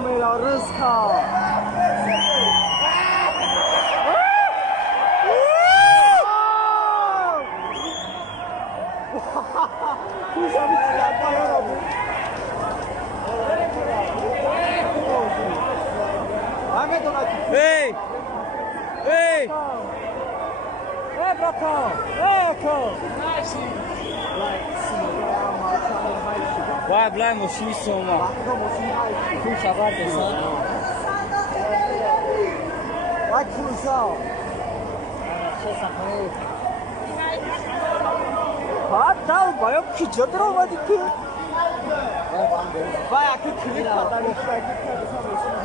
melhor risca. Puxa, me tira, Ei! Ei! Ei, bratão! Ei, cão! Vai, Blay, moshi soma. Puxa, vai pensar. Vai, puxa! Ah, tá, vai, eu pedi outra uma de aqui. Vai, aqui, clica, tá ligado?